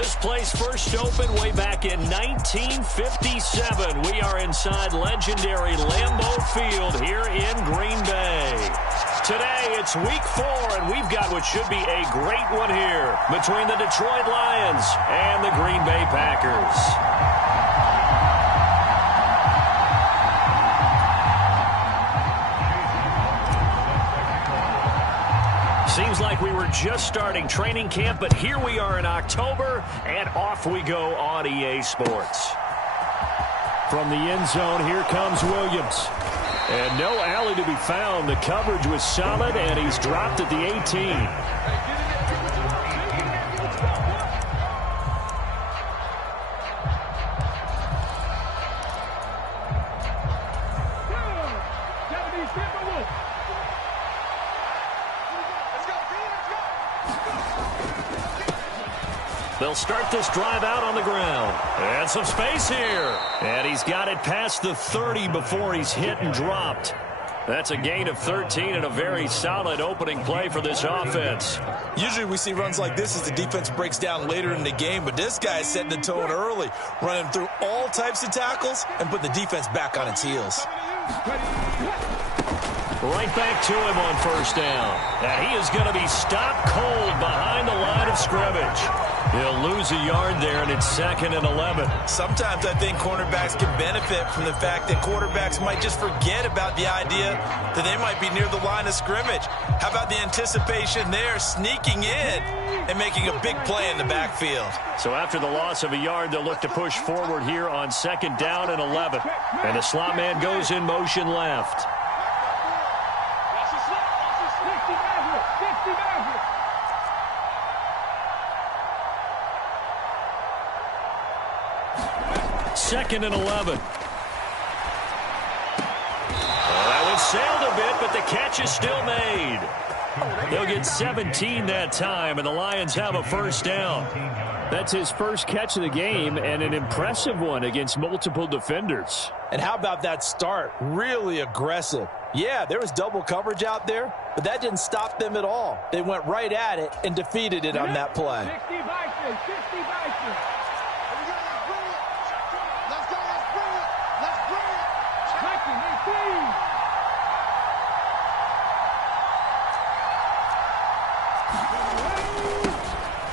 This place first opened way back in 1957. We are inside legendary Lambeau Field here in Green Bay. Today, it's week 4, and we've got what should be a great one here between the Detroit Lions and the Green Bay Packers. Seems like we were just starting training camp, but here we are in October, and off we go on EA Sports. From the end zone, here comes Williams. And no alley to be found. The coverage was solid, and he's dropped at the 18. They'll start this drive out on the ground. And some space here. And he's got it past the 30 before he's hit and dropped. That's a gain of 13 and a very solid opening play for this offense. Usually we see runs like this as the defense breaks down later in the game, but this guy is setting the tone early, running through all types of tackles and putting the defense back on its heels. Right back to him on first down. And he is going to be stopped cold behind the line of scrimmage. He'll lose a yard there, and it's 2nd and 11. Sometimes I think cornerbacks can benefit from the fact that quarterbacks might just forget about the idea that they might be near the line of scrimmage. How about the anticipation there, sneaking in and making a big play in the backfield? So after the loss of a yard, they'll look to push forward here on 2nd down and 11. And the slot man goes in motion left. Second and 11. That one sailed a bit, but the catch is still made. They'll get 17 that time, and the Lions have a first down. That's his first catch of the game, and an impressive one against multiple defenders. And how about that start? Really aggressive. Yeah, there was double coverage out there, but that didn't stop them at all. They went right at it and defeated it on that play. 60 Vikings, 60 Vikings.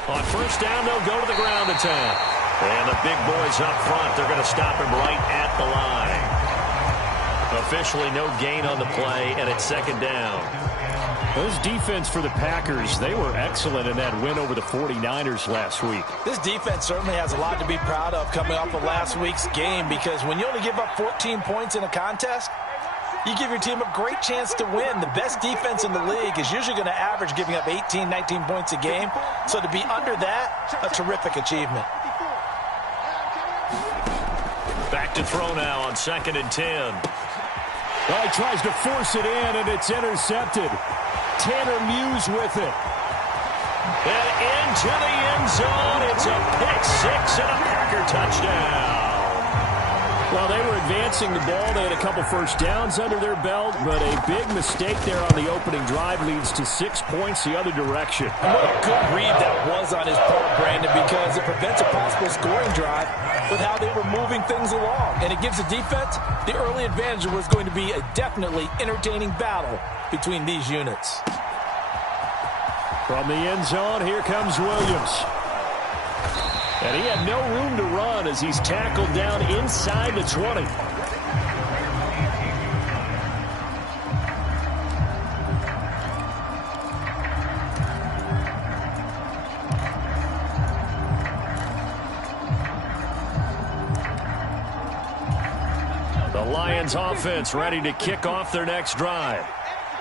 On first down, they'll go to the ground attack. And the big boys up front, they're going to stop him right at the line. Officially no gain on the play, and it's 2nd down. Those defense for the Packers, they were excellent in that win over the 49ers last week. This defense certainly has a lot to be proud of coming off of last week's game, because when you only give up 14 points in a contest, you give your team a great chance to win. The best defense in the league is usually going to average giving up 18, 19 points a game. So to be under that, a terrific achievement. Back to throw now on 2nd and 10. Well, he tries to force it in, and it's intercepted. Tanner Muse with it. And into the end zone. It's a pick six and a Packer touchdown. Well, they were advancing the ball. They had a couple first downs under their belt, but a big mistake there on the opening drive leads to 6 points the other direction. And what a good read that was on his part, Brandon, because it prevents a possible scoring drive with how they were moving things along. And it gives the defense the early advantage. It was going to be a definitely entertaining battle between these units. From the end zone, here comes Williams. And he had no room to run as he's tackled down inside the 20. The Lions offense ready to kick off their next drive.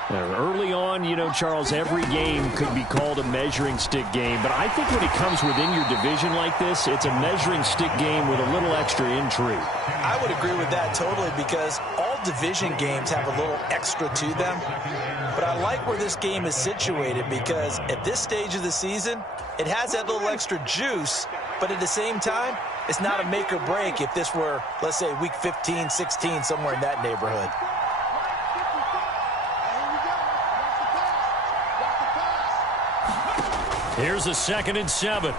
Early on, you know, Charles, every game could be called a measuring stick game. But I think when it comes within your division like this, it's a measuring stick game with a little extra intrigue. I would agree with that totally, because all division games have a little extra to them. But I like where this game is situated, because at this stage of the season, it has that little extra juice. But at the same time, it's not a make or break if this were, let's say, week 15, 16, somewhere in that neighborhood. Here's a 2nd and 7.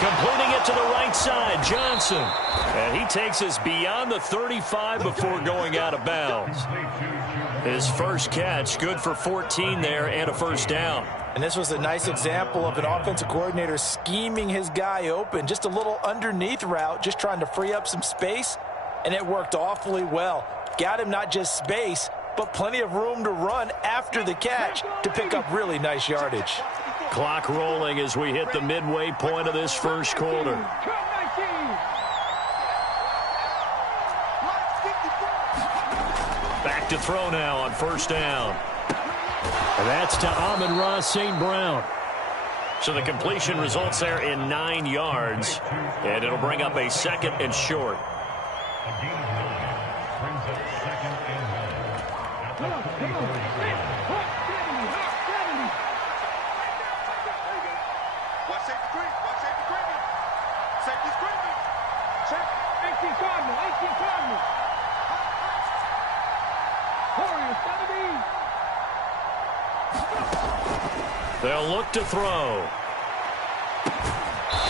Completing it to the right side, Johnson. And he takes us beyond the 35 before going out of bounds. His first catch, good for 14 there and a first down. And this was a nice example of an offensive coordinator scheming his guy open. Just a little underneath route, just trying to free up some space, and it worked awfully well. Got him not just space, but plenty of room to run after the catch to pick up really nice yardage. Clock rolling as we hit the midway point of this first quarter. Back to throw now on first down. And that's to Amon-Ra St. Brown. So the completion results there in 9 yards, and it'll bring up a second and short. They'll look to throw.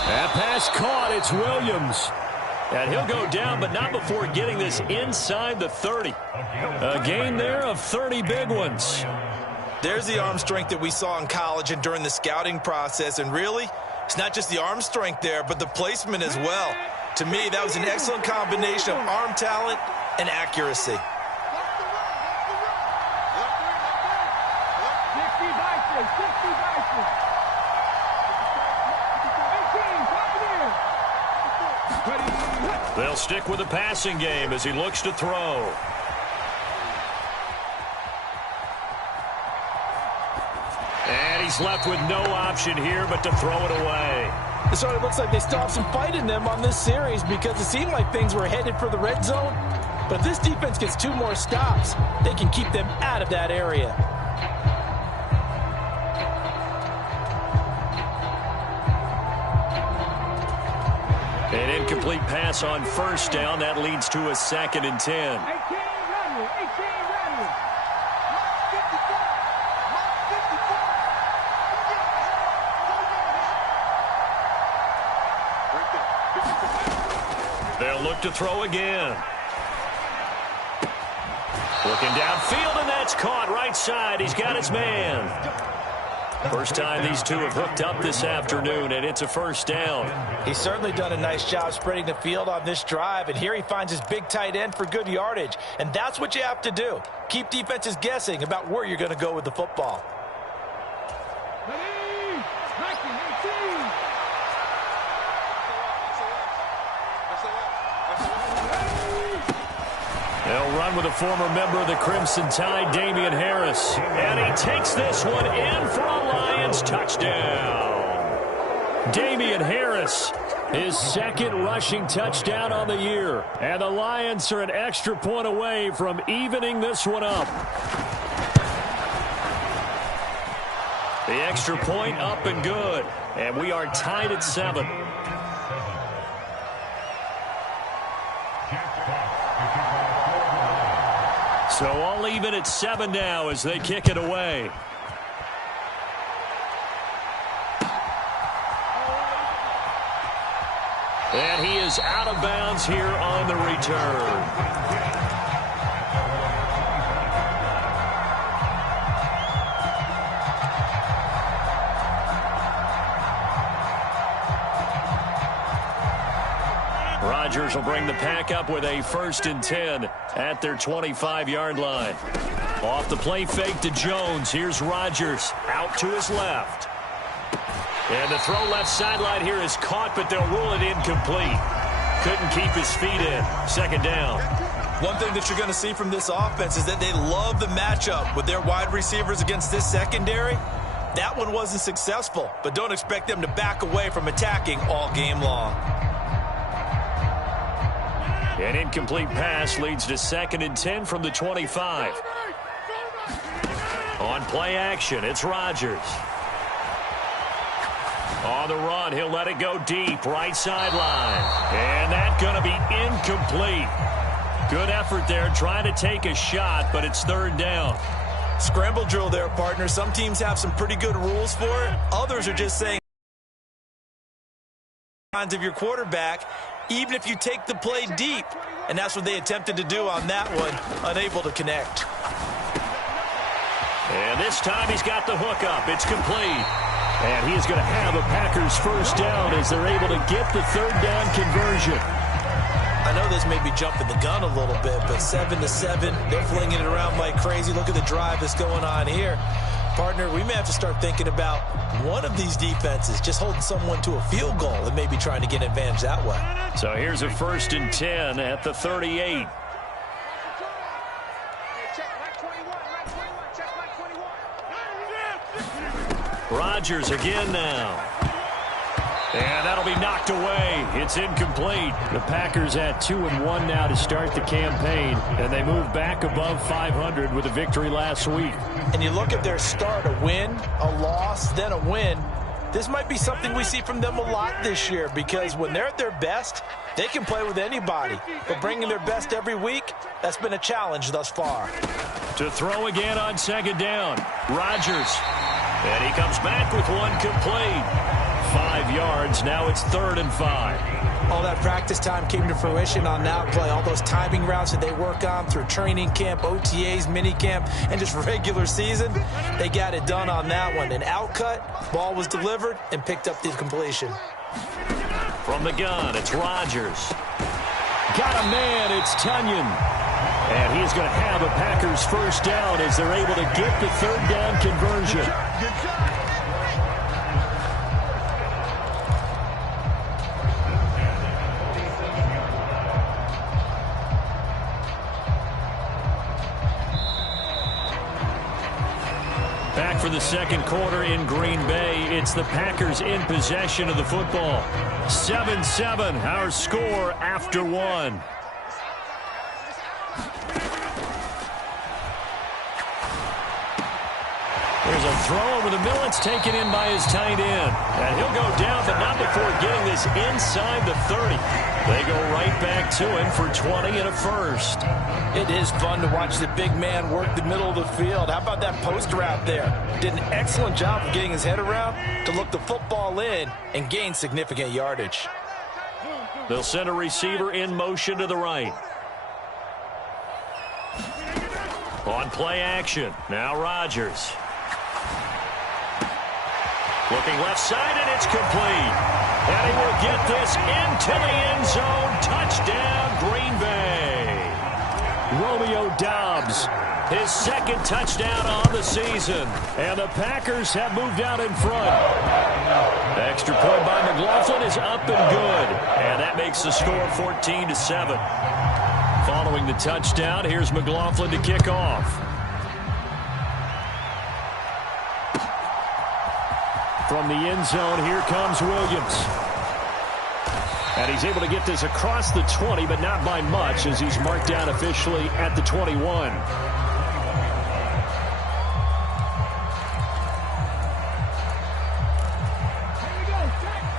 That pass caught. It's Williams. And he'll go down, but not before getting this inside the 30. A gain there of 30 big ones. There's the arm strength that we saw in college and during the scouting process. And really, it's not just the arm strength there, but the placement as well. To me, that was an excellent combination of arm talent and accuracy. They'll stick with the passing game as he looks to throw. And he's left with no option here but to throw it away. It sort of looks like they still have some fight in them on this series because it seemed like things were headed for the red zone. But if this defense gets 2 more stops, they can keep them out of that area. An incomplete pass on first down. That leads to a 2nd and 10. They'll look to throw again. Looking downfield, and that's caught right side. He's got his man. First time these two have hooked up this afternoon, and it's a first down. He's certainly done a nice job spreading the field on this drive, and here he finds his big tight end for good yardage. And that's what you have to do. Keep defenses guessing about where you're going to go with the football. They'll run with a former member of the Crimson Tide, Damian Harris. And he takes this one in for a Lions touchdown. Damian Harris, his 2nd rushing touchdown on the year. And the Lions are an extra point away from evening this one up. The extra point up and good. And we are tied at 7. So all even at 7 now as they kick it away. And he is out of bounds here on the return. Rodgers will bring the pack up with a 1st and 10 at their 25-yard line. Off the play fake to Jones. Here's Rodgers out to his left. And the throw left sideline here is caught, but they'll rule it incomplete. Couldn't keep his feet in. 2nd down. One thing that you're going to see from this offense is that they love the matchup with their wide receivers against this secondary. That one wasn't successful, but don't expect them to back away from attacking all game long. An incomplete pass leads to 2nd and 10 from the 25. On play action, it's Rodgers. On the run, he'll let it go deep, right sideline. And that's going to be incomplete. Good effort there, trying to take a shot, but it's 3rd down. Scramble drill there, partner. Some teams have some pretty good rules for it. Others are just saying, of your quarterback, even if you take the play deep. And that's what they attempted to do on that one, unable to connect. And this time he's got the hook up. It's complete. And he is going to have a Packers first down as they're able to get the third down conversion. I know this may be jumping the gun a little bit, but 7-7, they're flinging it around like crazy. Look at the drive that's going on here. Partner, we may have to start thinking about one of these defenses just holding someone to a field goal and maybe trying to get an advantage that way. So here's a 1st and 10 at the 38. Rodgers again now. And that'll be knocked away. It's incomplete. The Packers at 2-1 now to start the campaign, and they move back above 500 with a victory last week. And you look at their start, a win, a loss, then a win. This might be something we see from them a lot this year, because when they're at their best, they can play with anybody. But bringing their best every week, that's been a challenge thus far. To throw again on 2nd down, Rodgers. And he comes back with one complete. 5 yards. Now it's 3rd and 5. All that practice time came to fruition on that play. All those timing routes that they work on through training camp, OTAs, minicamp, and just regular season, they got it done on that one. An outcut, ball was delivered, and picked up the completion. From the gun, it's Rodgers. Got a man, it's Tunyon. And he's going to have a Packers first down as they're able to get the third down conversion. Back for the second quarter in Green Bay. It's the Packers in possession of the football. 7-7, our score after one. There's a throw over the middle. It's taken in by his tight end. And he'll go down, but not before getting this inside the 30. They go right back to him for 20 and a first. It is fun to watch the big man work the middle of the field. How about that post route there? Did an excellent job of getting his head around to look the football in and gain significant yardage. They'll send a receiver in motion to the right. On play action, now Rodgers. Looking left side, and it's complete. And he will get this into the end zone. Touchdown, Green Bay. Romeo Doubs, his second touchdown on the season. And the Packers have moved out in front. Extra point by McLaughlin is up and good. And that makes the score 14-7. Following the touchdown, here's McLaughlin to kick off. From the end zone, here comes Williams. And he's able to get this across the 20, but not by much, as he's marked down officially at the 21.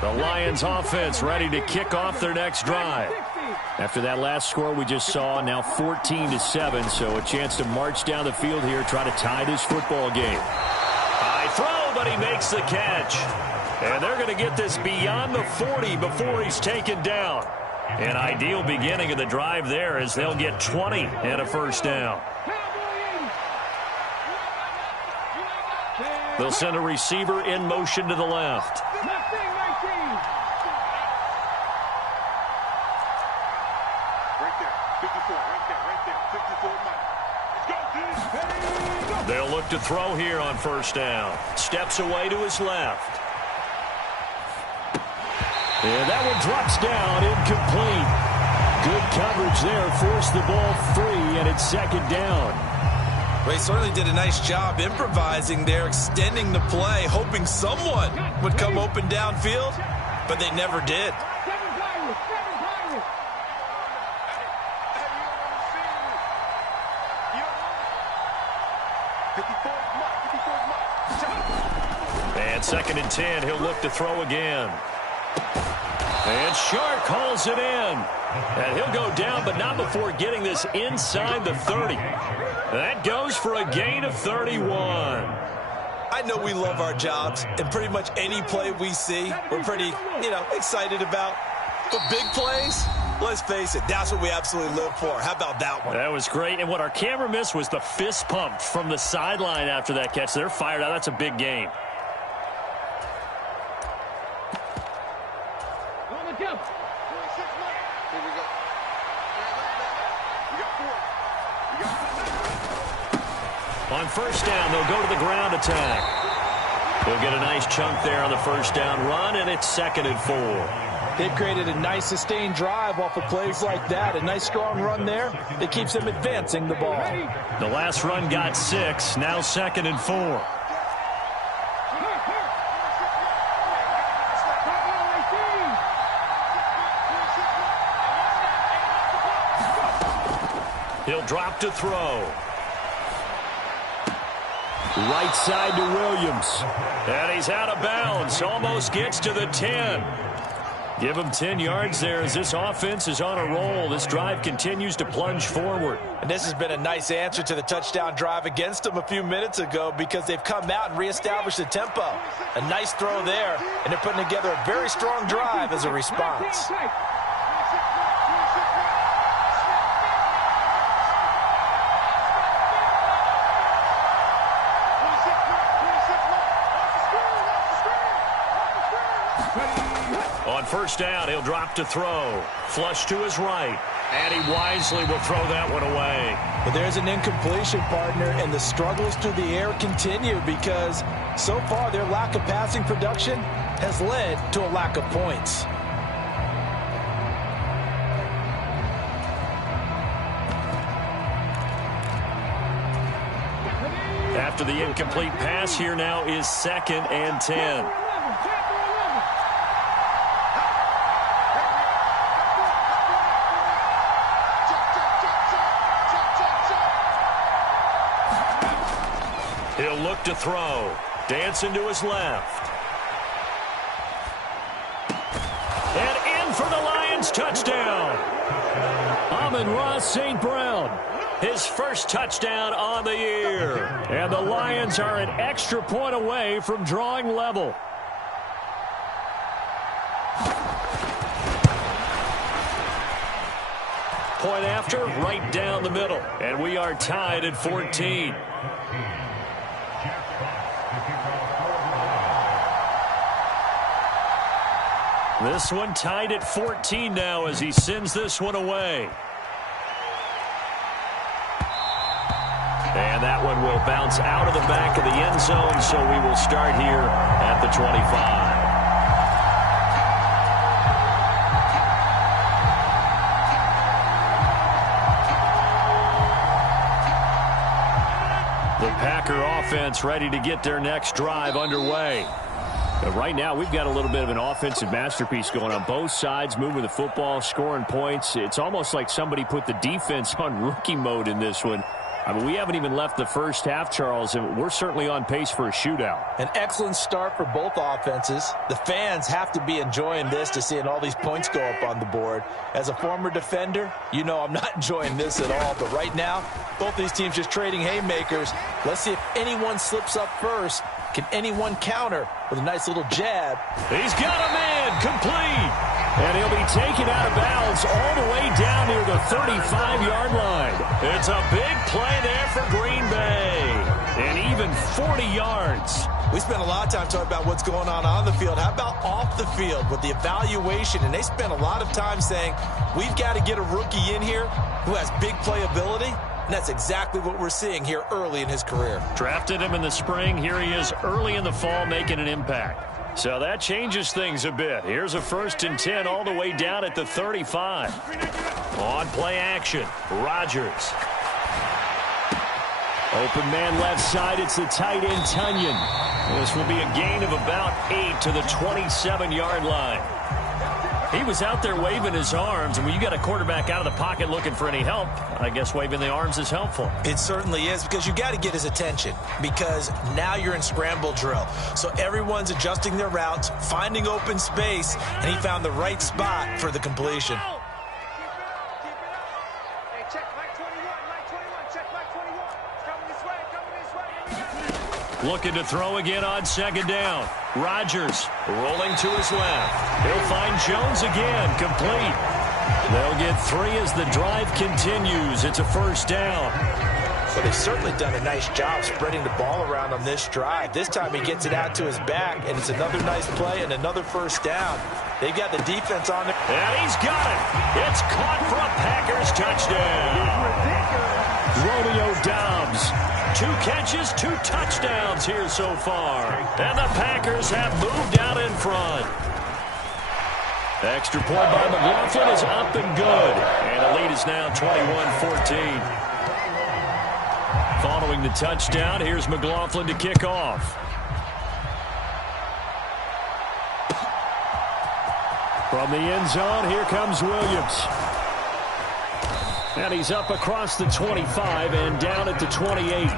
The Lions offense ready to kick off their next drive. After that last score we just saw, now 14-7, so a chance to march down the field here, try to tie this football game. High throw, but he makes the catch. And they're going to get this beyond the 40 before he's taken down. An ideal beginning of the drive there, as they'll get 20 and a first down. They'll send a receiver in motion to the left. They'll look to throw here on first down. Steps away to his left. And that one drops down, incomplete. Good coverage there, forced the ball free, and it's second down. Well, he certainly did a nice job improvising there, extending the play, hoping someone would come open downfield, but they never did. And 2nd and 10, he'll look to throw again. And Shark calls it in. And he'll go down, but not before getting this inside the 30. That goes for a gain of 31. I I know we love our jobs, and pretty much any play we see, we're pretty, excited about. But big plays, let's face it, that's what we absolutely live for. How about that one? That was great. And what our camera missed was the fist pump from the sideline after that catch. They're fired out. That's a big game. On first down, they'll go to the ground attack. They'll get a nice chunk there on the first down run, and it's 2nd and 4. They've created a nice sustained drive off of plays like that. A nice strong run there that keeps them advancing the ball. The last run got 6. Now 2nd and 4. He'll drop to throw. Right side to Williams. And he's out of bounds. Almost gets to the 10. Give him 10 yards there as this offense is on a roll. This drive continues to plunge forward. And this has been a nice answer to the touchdown drive against them a few minutes ago because they've come out and reestablished the tempo. A nice throw there, and they're putting together a very strong drive as a response. On first down, he'll drop to throw. Flush to his right. And he wisely will throw that one away. But there's an incompletion, partner, and the struggles through the air continue because so far their lack of passing production has led to a lack of points. After the incomplete pass, here now is 2nd and 10. He'll look to throw. Dancing to his left. And in for the Lions touchdown. Amon-Ra St. Brown. His first touchdown on the year. And the Lions are an extra point away from drawing level. Point after, right down the middle. And we are tied at 14. This one tied at 14 now as he sends this one away. And that one will bounce out of the back of the end zone, so we will start here at the 25. The Packer offense ready to get their next drive underway. But right now, we've got a little bit of an offensive masterpiece going on both sides, moving the football, scoring points. It's almost like somebody put the defense on rookie mode in this one. I mean, we haven't even left the first half, Charles, and we're certainly on pace for a shootout. An excellent start for both offenses. The fans have to be enjoying this to seeing all these points go up on the board. As a former defender, you know I'm not enjoying this at all. But right now, both these teams just trading haymakers. Let's see if anyone slips up first. Can anyone counter with a nice little jab? He's got a man complete. And he'll be taken out of bounds all the way down near the 35-yard line. It's a big play there for Green Bay. And even 40 yards. We spent a lot of time talking about what's going on the field. How about off the field with the evaluation? And they spent a lot of time saying, we've got to get a rookie in here who has big playability. And that's exactly what we're seeing here early in his career. Drafted him in the spring. Here he is early in the fall making an impact. So that changes things a bit. Here's a 1st and 10 all the way down at the 35. On play action, Rodgers. Open man left side. It's the tight end, Tunyon. This will be a gain of about 8 to the 27-yard line. He was out there waving his arms, and when you got a quarterback out of the pocket looking for any help, I guess waving the arms is helpful. It certainly is, because you got to get his attention, because now you're in scramble drill. So everyone's adjusting their routes, finding open space, and he found the right spot for the completion. Looking to throw again on second down. Rodgers rolling to his left. He'll find Jones again, complete. They'll get 3 as the drive continues. It's a first down. But they've certainly done a nice job spreading the ball around on this drive. This time he gets it out to his back, and it's another nice play and another first down. They've got the defense on there. And he's got it. It's caught for a Packers touchdown. Romeo Doubs. 2 catches, 2 touchdowns here so far. And the Packers have moved out in front. Extra point by McLaughlin is up and good. And the lead is now 21-14. Following the touchdown, here's McLaughlin to kick off. From the end zone, here comes Williams. And he's up across the 25 and down at the 28.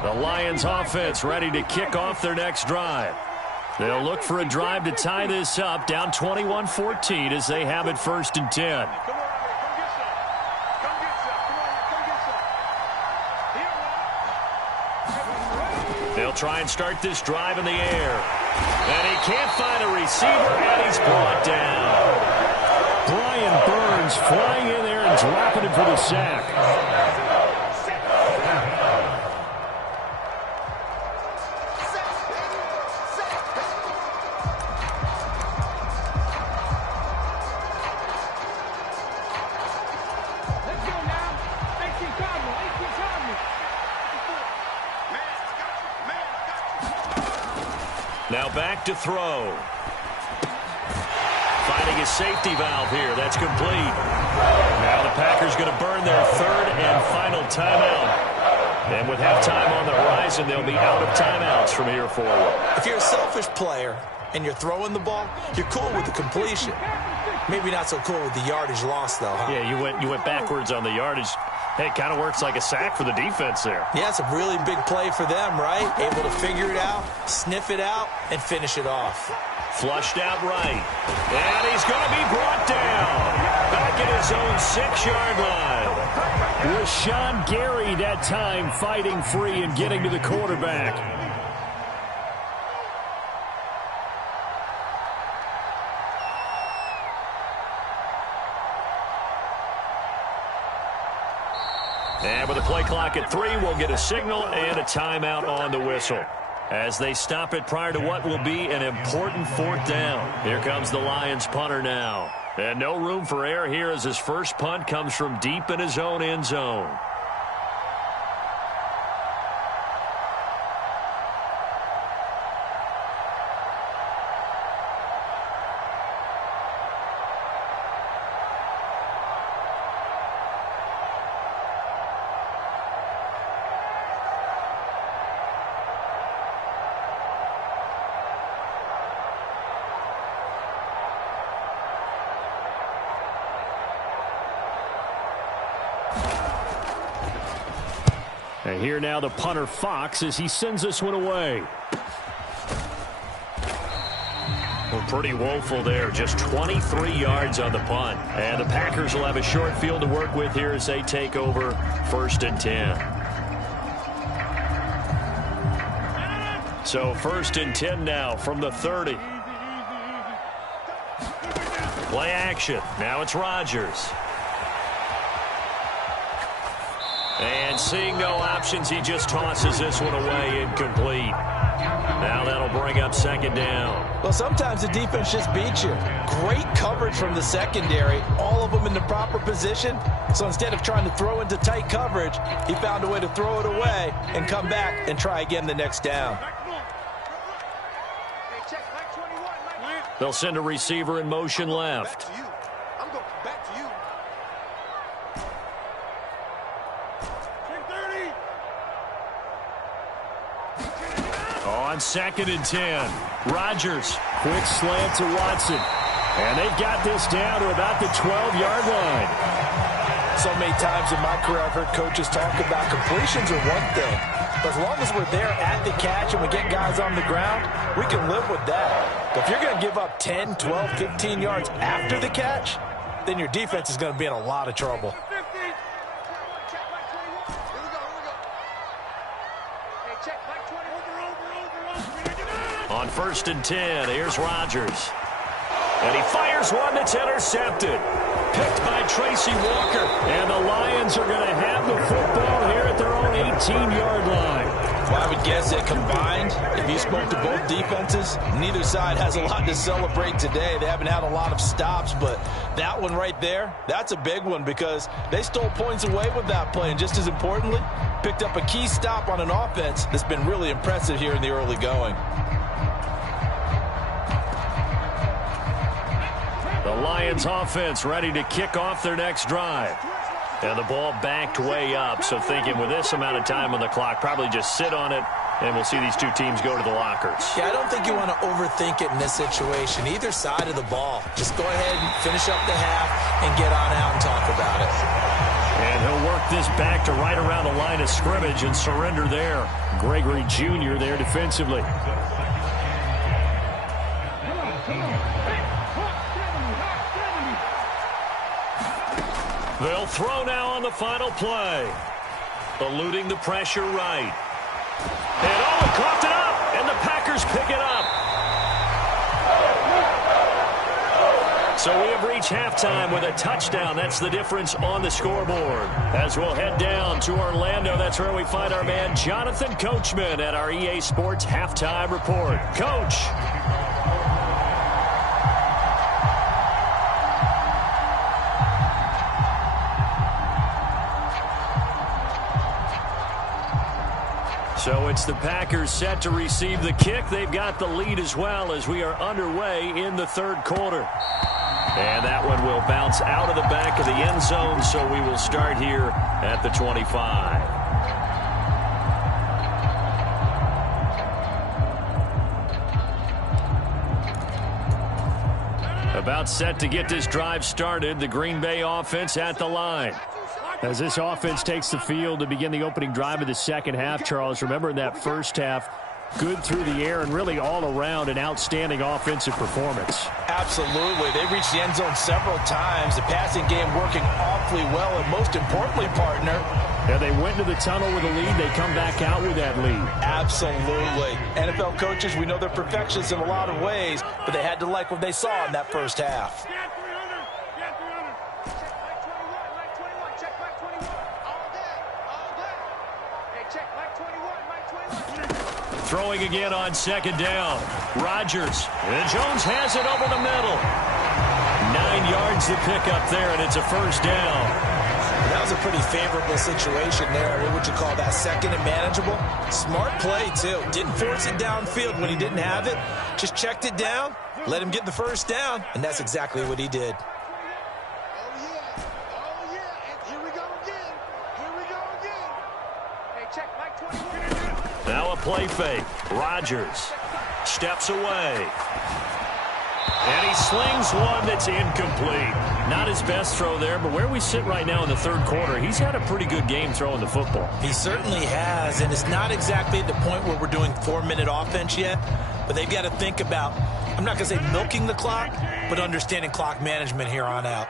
The Lions offense ready to kick off their next drive. They'll look for a drive to tie this up, down 21-14 as they have it 1st and 10. They'll try and start this drive in the air. And he can't find a receiver, and he's brought down. Brian Burns flying in there and dropping him for the sack. Now back to throw. Finding his safety valve here. That's complete. Now the Packers going to burn their 3rd and final timeout. And with halftime on the horizon, they'll be out of timeouts from here forward. If you're a selfish player and you're throwing the ball, you're cool with the completion. Maybe not so cool with the yardage loss, though, huh? Yeah, you went backwards on the yardage. Hey, it kind of works like a sack for the defense there. Yeah, it's a really big play for them, right? Able to figure it out, sniff it out, and finish it off. Flushed out right. And he's going to be brought down. Back at his own 6-yard line. Rashawn Gary that time fighting free and getting to the quarterback. And with the play clock at 3, we'll get a signal and a timeout on the whistle as they stop it prior to what will be an important 4th down. Here comes the Lions punter now. And no room for error here as his first punt comes from deep in his own end zone. And here now the punter Fox as he sends this one away. Well, pretty woeful there. Just 23 yards on the punt. And the Packers will have a short field to work with here as they take over 1st and 10. So 1st and 10 now from the 30. Play action. Now it's Rodgers. And seeing no options, he just tosses this one away, incomplete. Now that'll bring up 2nd down. Well, sometimes the defense just beats you. Great coverage from the secondary, all of them in the proper position. So instead of trying to throw into tight coverage, he found a way to throw it away and come back and try again the next down. They'll send a receiver in motion left. On 2nd and 10, Rodgers, quick slant to Watson. And they've got this down to about the 12-yard line. So many times in my career I've heard coaches talk about completions are one thing, but as long as we're there at the catch and we get guys on the ground, we can live with that. But if you're going to give up 10, 12, 15 yards after the catch, then your defense is going to be in a lot of trouble. On 1st and 10, here's Rodgers. And he fires one that's intercepted. Picked by Tracy Walker. And the Lions are going to have the football here at their own 18-yard line. Well, I would guess that combined, if you spoke to both defenses, neither side has a lot to celebrate today. They haven't had a lot of stops, but that one right there, that's a big one because they stole points away with that play. And just as importantly, picked up a key stop on an offense that's been really impressive here in the early going. The Lions offense ready to kick off their next drive. And the ball backed way up, so thinking with this amount of time on the clock, probably just sit on it, and we'll see these two teams go to the lockers. Yeah, I don't think you want to overthink it in this situation, either side of the ball. Just go ahead and finish up the half and get on out and talk about it. And he'll work this back to right around the line of scrimmage and surrender there. Gregory Jr. there defensively. They'll throw now on the final play. Eluding the pressure right. And he coughed it up, and the Packers pick it up. So we have reached halftime with a touchdown. That's the difference on the scoreboard. As we'll head down to Orlando, that's where we find our man Jonathan Coachman at our EA Sports Halftime Report. Coach. So it's the Packers set to receive the kick. They've got the lead as well as we are underway in the third quarter. And that one will bounce out of the back of the end zone, so we will start here at the 25. About set to get this drive started, the Green Bay offense at the line. As this offense takes the field to begin the opening drive of the second half, Charles, remember in that first half, good through the air and really all around an outstanding offensive performance. Absolutely. They reached the end zone several times. The passing game working awfully well, and most importantly, partner, yeah, they went to the tunnel with a lead. They come back out with that lead. Absolutely. NFL coaches, we know they're perfectionists in a lot of ways, but they had to like what they saw in that first half. Throwing again on second down. Rodgers. And Jones has it over the middle. 9 yards to pick up there, and it's a first down. That was a pretty favorable situation there. What would you call that? Second and manageable? Smart play, too. Didn't force it downfield when he didn't have it. Just checked it down, let him get the first down, and that's exactly what he did. Now a play fake. Rodgers steps away. And he slings one that's incomplete. Not his best throw there, but where we sit right now in the third quarter, he's had a pretty good game throwing the football. He certainly has, and it's not exactly at the point where we're doing 4-minute offense yet, but they've got to think about, I'm not going to say milking the clock, but understanding clock management here on out.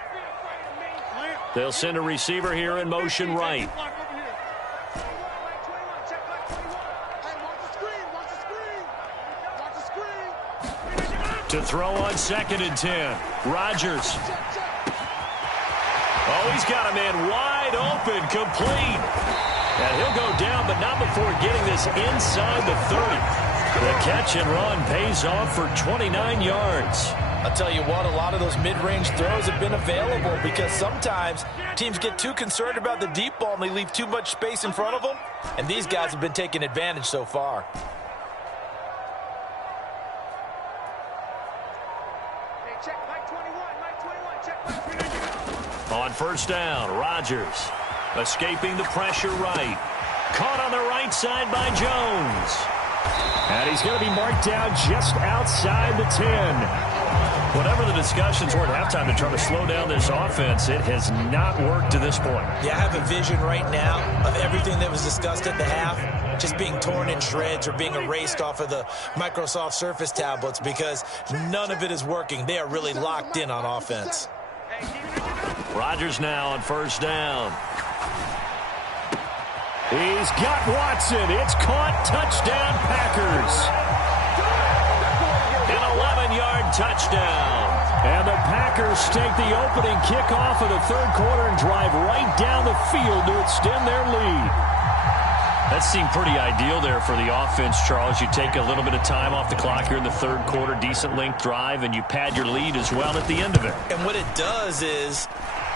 They'll send a receiver here in motion right. To throw on second and 10. Rodgers. Oh, he's got a man wide open, complete. And he'll go down, but not before getting this inside the 30. The catch and run pays off for 29 yards. I'll tell you what, a lot of those mid-range throws have been available because sometimes teams get too concerned about the deep ball and they leave too much space in front of them. And these guys have been taking advantage so far. On first down, Rodgers escaping the pressure right. Caught on the right side by Jones. And he's going to be marked down just outside the 10. Whatever the discussions were at halftime to try to slow down this offense, it has not worked to this point. Yeah, I have a vision right now of everything that was discussed at the half just being torn in shreds or being erased off of the Microsoft Surface tablets because none of it is working. They are really locked in on offense. Rodgers now on first down. He's got Watson. It's caught. Touchdown, Packers. An 11-yard touchdown. And the Packers take the opening kickoff of the third quarter and drive right down the field to extend their lead. That seemed pretty ideal there for the offense, Charles. You take a little bit of time off the clock here in the third quarter, decent length drive, and you pad your lead as well at the end of it. And what it does is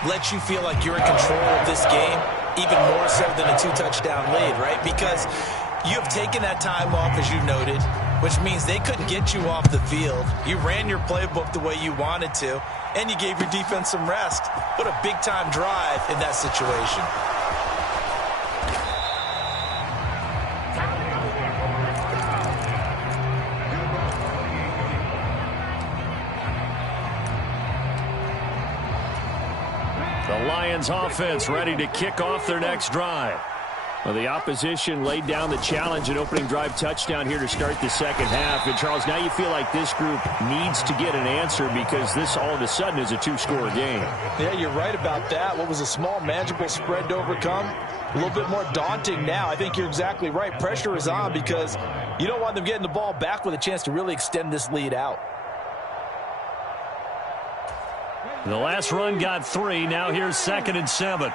let you feel like you're in control of this game, even more so than a 2-touchdown lead, right? Because you have taken that time off, as you noted, which means they couldn't get you off the field. You ran your playbook the way you wanted to, and you gave your defense some rest. What a big-time drive in that situation. The Lions offense ready to kick off their next drive. Well, the opposition laid down the challenge, an opening drive touchdown here to start the second half. And, Charles, now you feel like this group needs to get an answer because this all of a sudden is a two-score game. Yeah, you're right about that. What was a small, manageable spread to overcome? A little bit more daunting now. I think you're exactly right. Pressure is on because you don't want them getting the ball back with a chance to really extend this lead out. The last run got 3. Now here's 2nd and 7.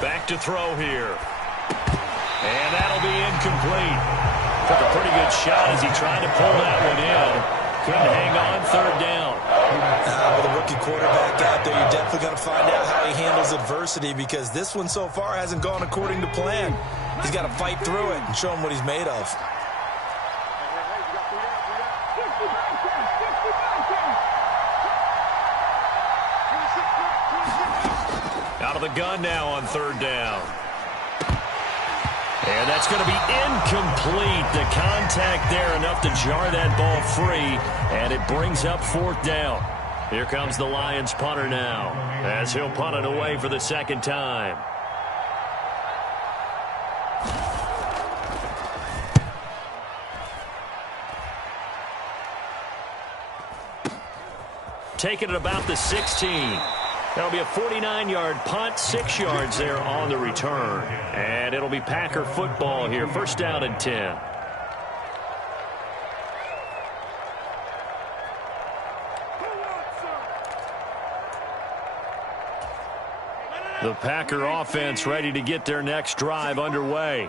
Back to throw here. And that'll be incomplete. Took a pretty good shot as he tried to pull that one in. Couldn't hang on, third down. With a rookie quarterback out there, you're definitely going to find out how he handles adversity because this one so far hasn't gone according to plan. He's got to fight through it and show him what he's made of. Out of the gun now on third down. And that's going to be incomplete. The contact there enough to jar that ball free, and it brings up 4th down. Here comes the Lions punter now as he'll punt it away for the second time. Taking it about the 16. That'll be a 49-yard punt, 6 yards there on the return. And it'll be Packer football here, first down and 10. The Packer offense ready to get their next drive underway.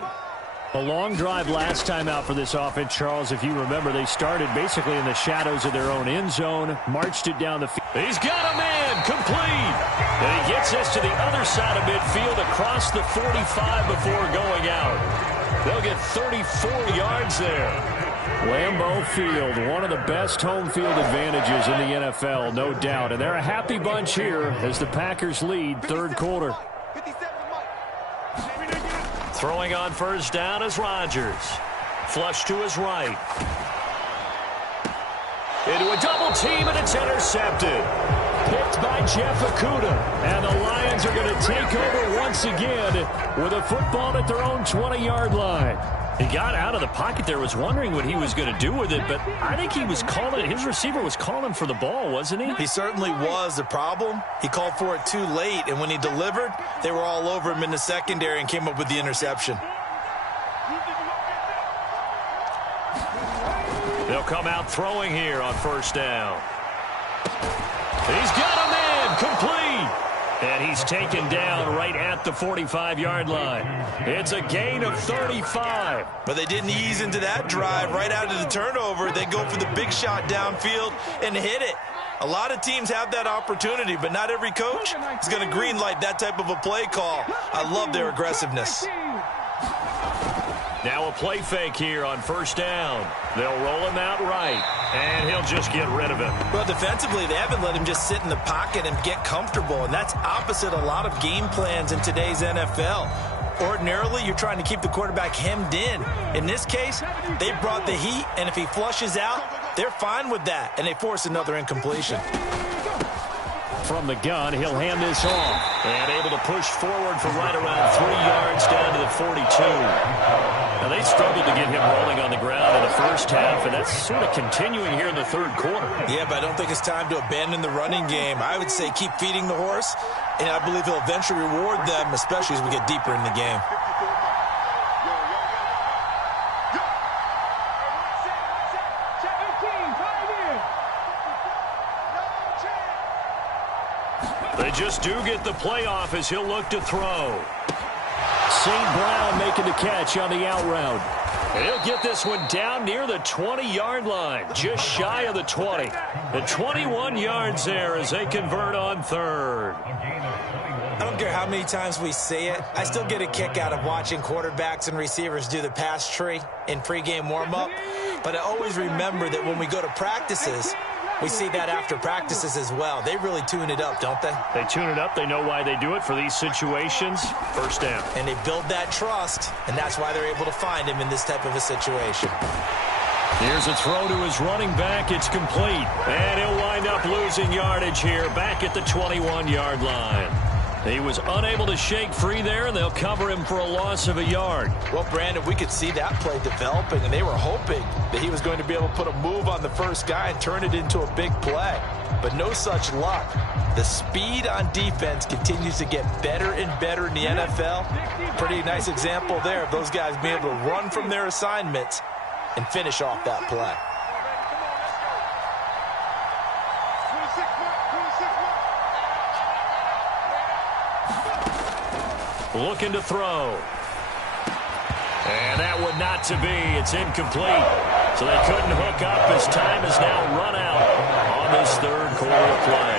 A long drive last time out for this offense, Charles. If you remember, they started basically in the shadows of their own end zone, marched it down the field. He's got a man, complete. And he gets us to the other side of midfield across the 45 before going out. They'll get 34 yards there. Lambeau Field, one of the best home field advantages in the NFL, no doubt. And they're a happy bunch here as the Packers lead third quarter. Throwing on first down is Rodgers. Flush to his right. Into a double team, and it's intercepted. Picked by Jeff Okudah. And the Lions are going to take over once again with a football at their own 20-yard line. He got out of the pocket there, was wondering what he was going to do with it, but I think he was calling, his receiver was calling for the ball, wasn't he? He certainly was. The problem, he called for it too late, and when he delivered, they were all over him in the secondary and came up with the interception. They'll come out throwing here on first down. He's got a man, complete. And he's taken down right at the 45-yard line. It's a gain of 35. But they didn't ease into that drive right out of the turnover. They go for the big shot downfield and hit it. A lot of teams have that opportunity, but not every coach is going to greenlight that type of a play call. I love their aggressiveness. Now a play fake here on first down. They'll roll him out right, and he'll just get rid of it. Well, defensively, they haven't let him just sit in the pocket and get comfortable, and that's opposite a lot of game plans in today's NFL. Ordinarily, you're trying to keep the quarterback hemmed in. In this case, they brought the heat, and if he flushes out, they're fine with that, and they force another incompletion. From the gun, he'll hand this off. And able to push forward for right around 3 yards down to the 42. Now, they struggled to get him rolling on the ground in the first half, and that's sort of continuing here in the third quarter. Yeah, but I don't think it's time to abandon the running game. I would say keep feeding the horse, and I believe he'll eventually reward them, especially as we get deeper in the game. They just do get the playoff as he'll look to throw. St. Brown making the catch on the out route. He'll get this one down near the 20-yard line, just shy of the 20. The 21 yards there as they convert on third. I don't care how many times we say it, I still get a kick out of watching quarterbacks and receivers do the pass tree in pregame warm-up. But I always remember that when we go to practices, we see that after practices as well. They really tune it up, don't they? They tune it up. They know why they do it for these situations. First down. And they build that trust, and that's why they're able to find him in this type of a situation. Here's a throw to his running back. It's complete. And he'll wind up losing yardage here back at the 21-yard line. He was unable to shake free there, and they'll cover him for a loss of a yard. Well, Brandon, we could see that play developing, and they were hoping that he was going to be able to put a move on the first guy and turn it into a big play. But no such luck. The speed on defense continues to get better and better in the NFL. Pretty nice example there of those guys being able to run from their assignments and finish off that play. Looking to throw. And that one not to be. It's incomplete. So they couldn't hook up as time is now run out on this third quarter play.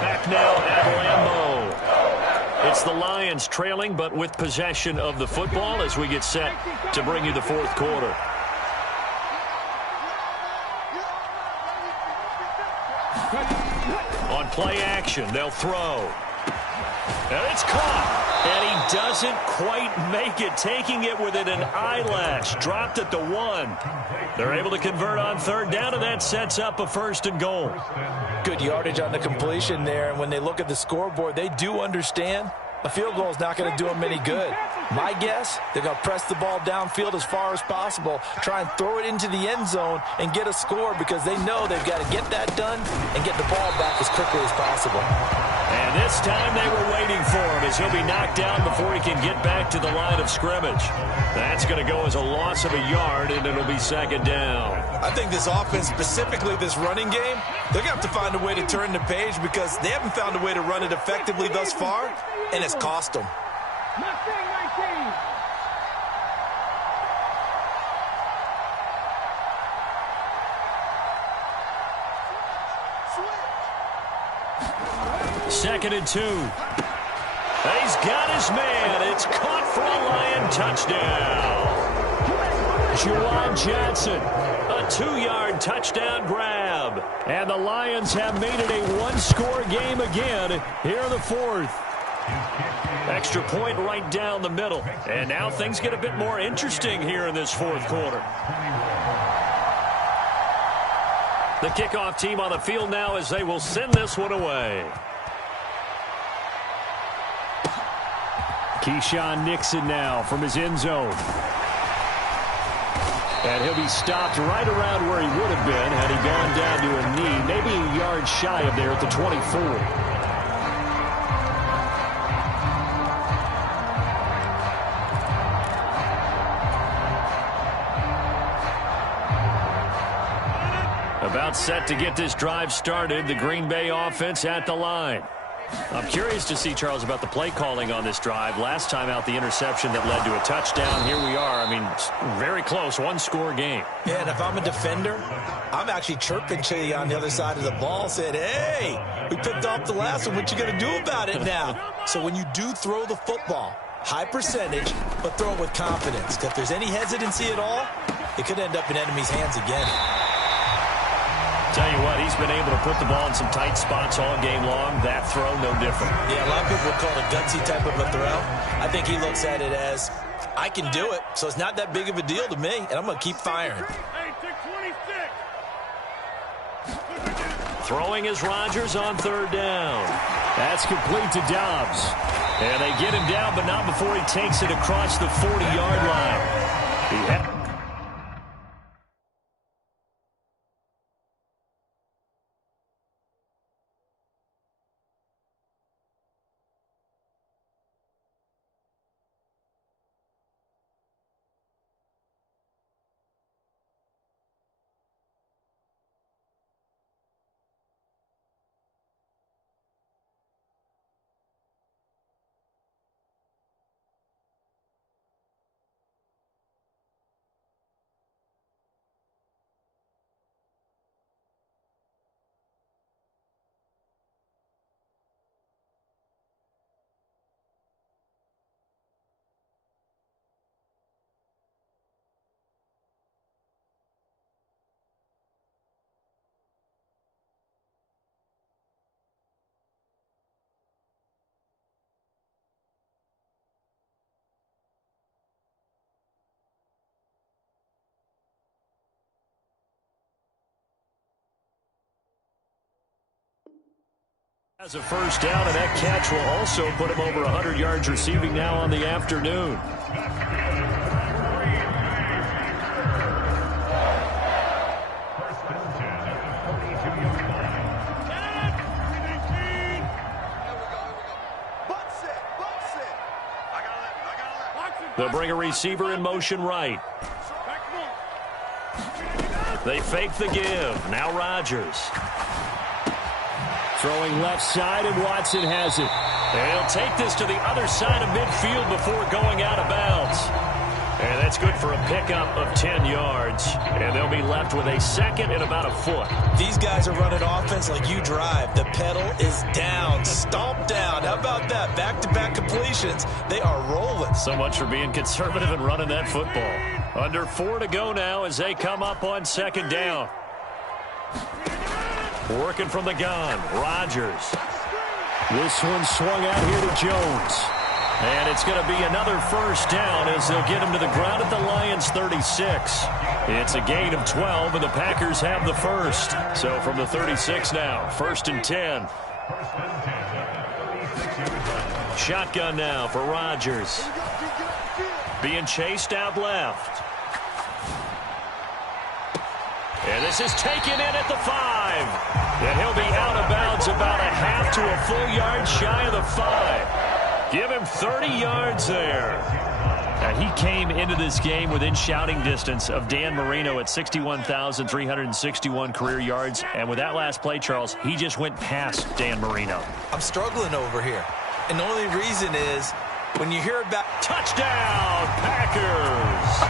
Back now at Lambeau. It's the Lions trailing, but with possession of the football as we get set to bring you the fourth quarter. On play action, they'll throw. And it's caught. And he doesn't quite make it, taking it within an eyelash. Dropped at the 1. They're able to convert on third down, and that sets up a first and goal. Good yardage on the completion there, and when they look at the scoreboard, they do understand a field goal is not going to do them any good. My guess, they're going to press the ball downfield as far as possible, try and throw it into the end zone and get a score because they know they've got to get that done and get the ball back as quickly as possible. And this time they were waiting for him as he'll be knocked down before he can get back to the line of scrimmage. That's going to go as a loss of a yard, and it'll be second down. I think this offense, specifically this running game, they're going to have to find a way to turn the page because they haven't found a way to run it effectively thus far, and it's cost them. Second and 2. He's got his man. It's caught for a Lion touchdown. Juwan Johnson, a 2-yard touchdown grab. And the Lions have made it a one-score game again here in the fourth. Extra point right down the middle. And now things get a bit more interesting here in this fourth quarter. The kickoff team on the field now as they will send this one away. Keyshawn Nixon now from his end zone. And he'll be stopped right around where he would have been had he gone down to a knee, maybe a yard shy of there at the 24. About set to get this drive started, the Green Bay offense at the line. I'm curious to see, Charles, about the play calling on this drive. Last time out, the interception that led to a touchdown. Here we are. I mean, very close, one-score game. Yeah, and if I'm a defender, I'm actually chirping to you on the other side of the ball, saying, hey, we picked off the last one. What you going to do about it now? So when you do throw the football, high percentage, but throw it with confidence. If there's any hesitancy at all, it could end up in enemy's hands again. Tell you what, he's been able to put the ball in some tight spots all game long. That throw, no different. Yeah, a lot of people would call it a gutsy type of a throw. I think he looks at it as, I can do it, so it's not that big of a deal to me, and I'm going to keep firing. Throwing is Rodgers on third down. That's complete to Dobbs. And they get him down, but not before he takes it across the 40-yard line. Has a first down, and that catch will also put him over 100 yards receiving now on the afternoon. They'll bring a receiver in motion right. They fake the give. Now Rodgers. Throwing left side, and Watson has it. And he'll take this to the other side of midfield before going out of bounds. And that's good for a pickup of 10 yards. And they'll be left with a second and about a foot. These guys are running offense like you drive. The pedal is down, stomped down. How about that? Back-to-back completions. They are rolling. So much for being conservative and running that football. Under 4 to go now as they come up on second down. Working from the gun, Rodgers. This one swung out here to Jones. And it's going to be another first down as they'll get him to the ground at the Lions' 36. It's a gain of 12, and the Packers have the first. So from the 36 now, 1st and 10. Shotgun now for Rodgers. Being chased out left. And this is taken in at the 5. And he'll be out of bounds about a half to a full yard shy of the 5. Give him 30 yards there. And he came into this game within shouting distance of Dan Marino at 61,361 career yards. And with that last play, Charles, he just went past Dan Marino. I'm struggling over here. And the only reason is when you hear about touchdown, Packers.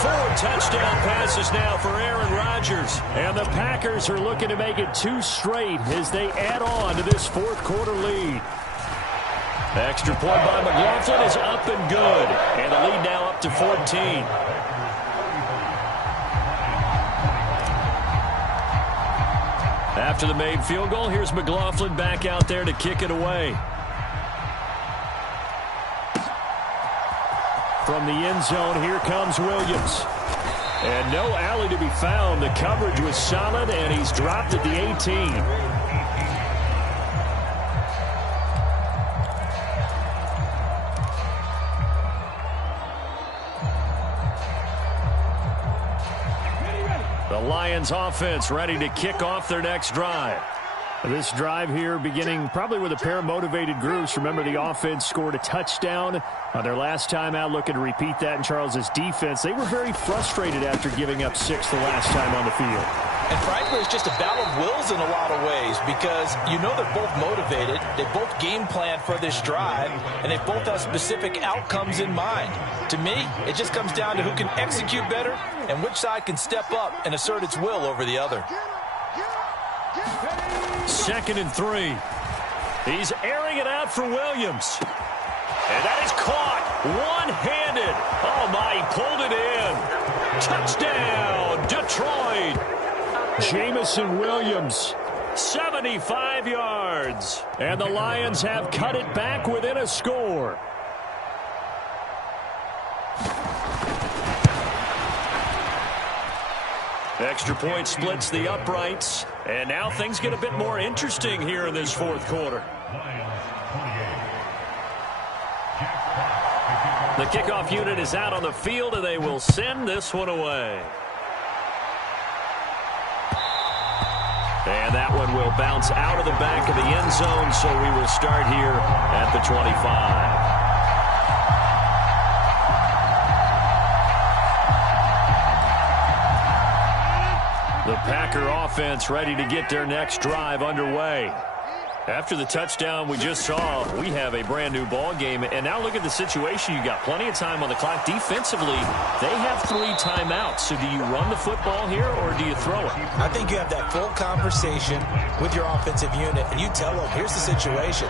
4 touchdown passes now for Aaron Rodgers. And the Packers are looking to make it 2 straight as they add on to this 4th quarter lead. Extra point by McLaughlin is up and good. And the lead now up to 14. After the made field goal, here's McLaughlin back out there to kick it away. From the end zone, here comes Williams. And no alley to be found. The coverage was solid, and he's dropped at the 18. The Lions offense ready to kick off their next drive. This drive here beginning probably with a pair of motivated groups. Remember, the offense scored a touchdown on their last time out, looking to repeat that in Charles's defense. They were very frustrated after giving up 6 the last time on the field. And frankly, it's just a battle of wills in a lot of ways because you know they're both motivated. They both game plan for this drive, and they both have specific outcomes in mind. To me, it just comes down to who can execute better and which side can step up and assert its will over the other. 2nd and 3. He's airing it out for Williams. And that is caught one-handed. Oh, my, he pulled it in. Touchdown, Detroit. Jamison Williams, 75 yards. And the Lions have cut it back within a score. Extra point splits the uprights. And now things get a bit more interesting here in this fourth quarter. The kickoff unit is out on the field, and they will send this one away. And that one will bounce out of the back of the end zone, so we will start here at the 25. The Packer offense ready to get their next drive underway. After the touchdown we just saw, we have a brand new ball game. And now look at the situation. You got plenty of time on the clock. Defensively, they have 3 timeouts. So do you run the football here or do you throw it? I think you have that full conversation with your offensive unit, and you tell them, here's the situation.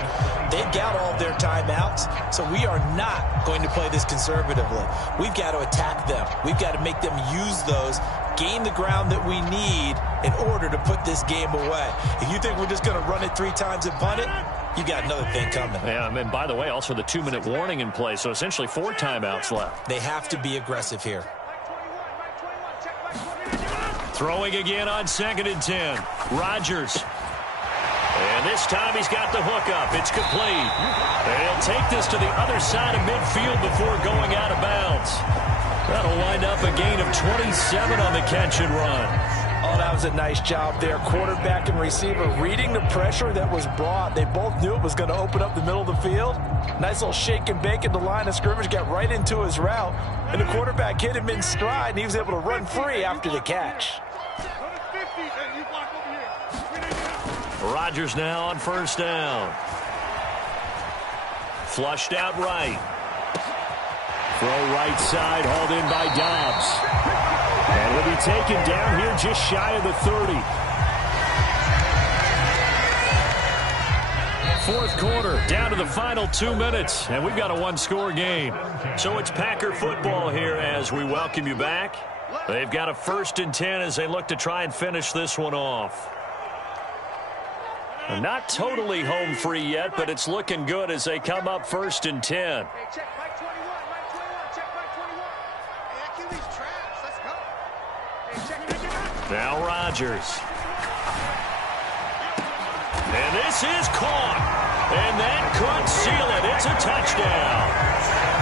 They've got all their timeouts, so we are not going to play this conservatively. We've got to attack them. We've got to make them use those, gain the ground that we need in order to put this game away. If you think we're just going to run it 3 times and punt it, you got another thing coming. Yeah, and by the way, also the 2-minute warning in play, so essentially 4 timeouts left. They have to be aggressive here. Throwing again on 2nd and 10. Rodgers. And this time he's got the hook up. It's complete. And he'll take this to the other side of midfield before going out of bounds. That'll wind up a gain of 27 on the catch and run. Oh, that was a nice job there. Quarterback and receiver reading the pressure that was brought. They both knew it was going to open up the middle of the field. Nice little shake and bake at the line of scrimmage. Got right into his route. And the quarterback hit him in stride, and he was able to run free after the catch. Rodgers now on 1st down. Flushed out right. Throw right side, hauled in by Dobbs. And he'll be taken down here just shy of the 30. Fourth quarter, down to the final 2 minutes, and we've got a 1-score game. So it's Packer football here as we welcome you back. They've got a 1st and 10 as they look to try and finish this one off. Not totally home free yet, but it's looking good as they come up 1st and 10. Now Rodgers. And this is caught. And that could seal it. It's a touchdown.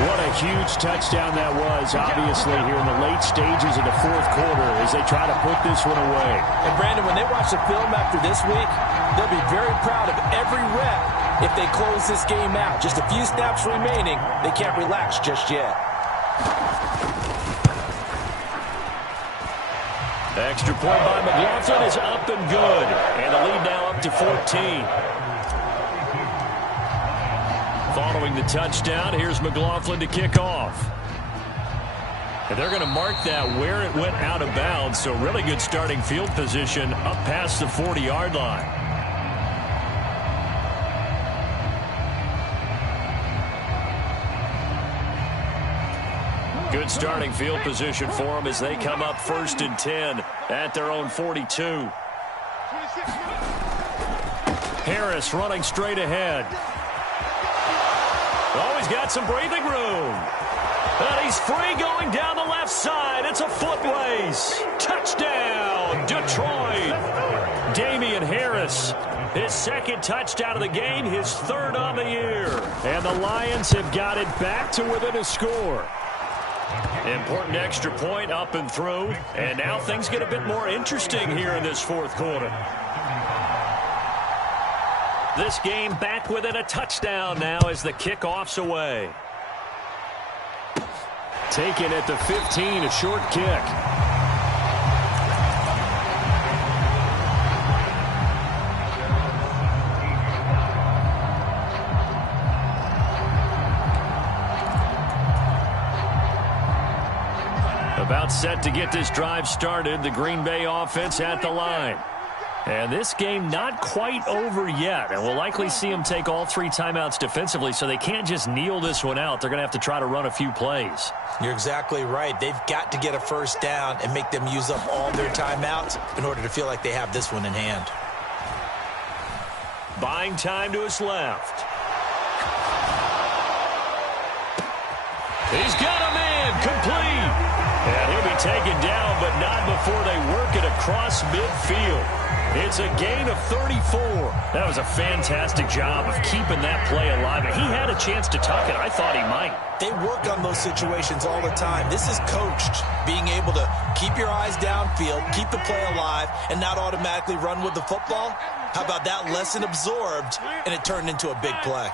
What a huge touchdown that was, obviously, here in the late stages of the fourth quarter as they try to put this one away. And, Brandon, when they watch the film after this week, they'll be very proud of every rep if they close this game out. Just a few snaps remaining. They can't relax just yet. Extra point by McLaughlin is up and good. And the lead now up to 14. Following the touchdown, here's McLaughlin to kick off. And they're going to mark that where it went out of bounds. So really good starting field position up past the 40-yard line. Good starting field position for them as they come up 1st and 10 at their own 42. Harris running straight ahead. Oh, he's got some breathing room. And he's free going down the left side. It's a foot race. Touchdown, Detroit. Damian Harris, his 2nd touchdown of the game, his 3rd on the year. And the Lions have got it back to within a score. Important extra point up and through. And now things get a bit more interesting here in this fourth quarter. This game back within a touchdown now as the kickoff's away. Taken at the 15, a short kick. About set to get this drive started. The Green Bay offense at the line. And this game not quite over yet. And we'll likely see them take all 3 timeouts defensively, so they can't just kneel this one out. They're going to have to try to run a few plays. You're exactly right. They've got to get a first down and make them use up all their timeouts in order to feel like they have this one in hand. Buying time to his left. He's got a man complete. And he'll be taken down, but not before they work it across midfield. It's a gain of 34. That was a fantastic job of keeping that play alive. And he had a chance to tuck it. I thought he might. They work on those situations all the time. This is coached, being able to keep your eyes downfield, keep the play alive, and not automatically run with the football. How about that lesson absorbed, and it turned into a big play.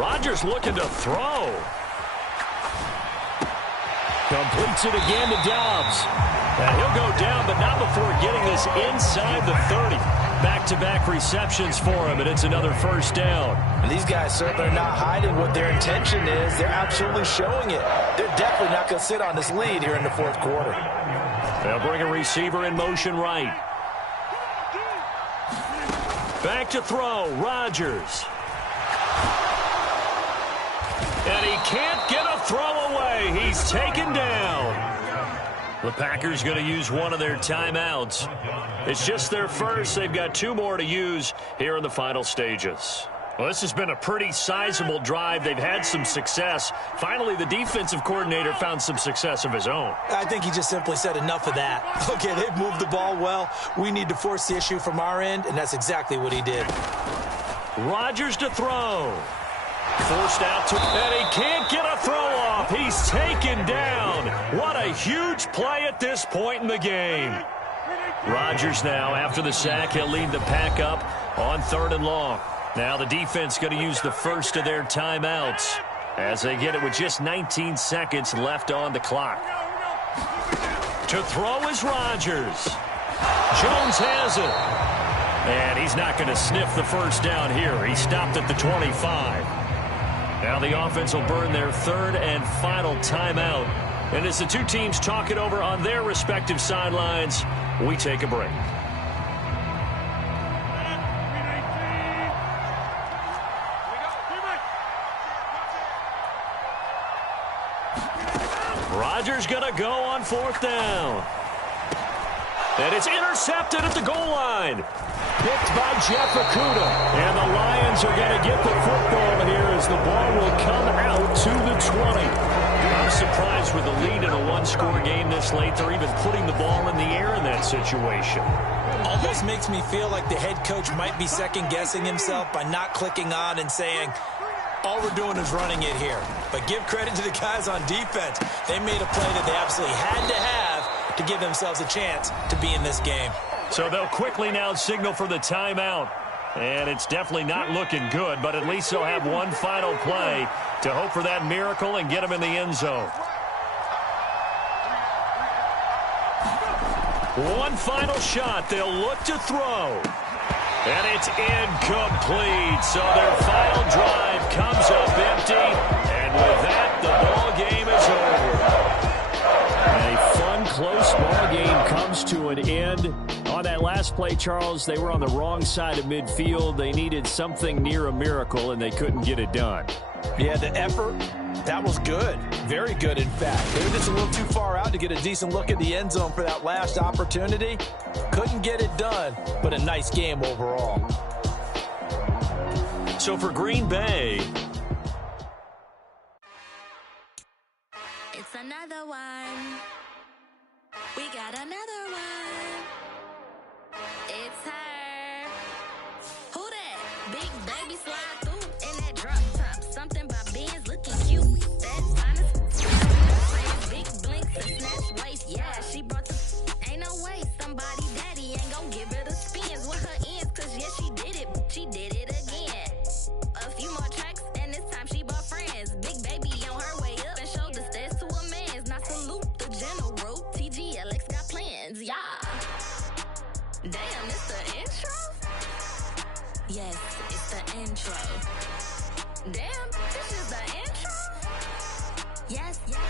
Rodgers looking to throw. Completes it again to Dobbs. And he'll go down, but not before getting this inside the 30. Back-to-back receptions for him, and it's another first down. And these guys certainly are not hiding what their intention is. They're absolutely showing it. They're definitely not going to sit on this lead here in the fourth quarter. They'll bring a receiver in motion right. Back to throw, Rodgers. And he can't get a throw away. He's taken down. The Packers going to use one of their timeouts. It's just their first. They've got 2 more to use here in the final stages. Well, this has been a pretty sizable drive. They've had some success. Finally, the defensive coordinator found some success of his own. I think he just simply said enough of that. Okay, they've moved the ball well. We need to force the issue from our end, and that's exactly what he did. Rodgers to throw. Forced out to, and he can't get a throw off. He's taken down. What a huge play at this point in the game. Rodgers now, after the sack, he'll lead the pack up on 3rd and long. Now the defense going to use the first of their timeouts as they get it with just 19 seconds left on the clock. To throw is Rodgers. Jones has it. And he's not going to sniff the first down here. He stopped at the 25. Now the offense will burn their 3rd and final timeout. And as the 2 teams talk it over on their respective sidelines, we take a break. Rodgers going to go on 4th down. And it's intercepted at the goal line. Picked by Jeff Okudah. And the Lions are going to get the football here as the ball will come out to the 20. I'm surprised with the lead in a 1-score game this late. They're even putting the ball in the air in that situation. Almost makes me feel like the head coach might be second-guessing himself by not clicking on and saying, all we're doing is running it here. But give credit to the guys on defense. They made a play that they absolutely had to have to give themselves a chance to be in this game. So they'll quickly now signal for the timeout. And it's definitely not looking good, but at least they'll have one final play to hope for that miracle and get them in the end zone. One final shot. They'll look to throw. And it's incomplete. So their final drive comes up empty. And with that, the ball game is over. And a fun, close ball game comes to an end. On that last play, Charles, they were on the wrong side of midfield. They needed something near a miracle, and they couldn't get it done. Yeah, the effort, that was good. Very good, in fact. They were just a little too far out to get a decent look at the end zone for that last opportunity. Couldn't get it done, but a nice game overall. So for Green Bay, it's another one. We got another one. It's her. Who that? Big baby slide through in that drop top. Something by Benz looking cute. That's honest. Big blinks and snatch waist. Yeah, she brought the. Ain't no way somebody daddy ain't gon' give her the spins with her ends. Cause yeah, she did it. She did it again. A few more tracks and this time she bought friends. Big baby on her way up and showed the stairs to a man's. Now salute the general. TGLX got plans, yeah. Damn, it's the intro? Yes, it's the intro. Damn, this is the intro? Yes, yes.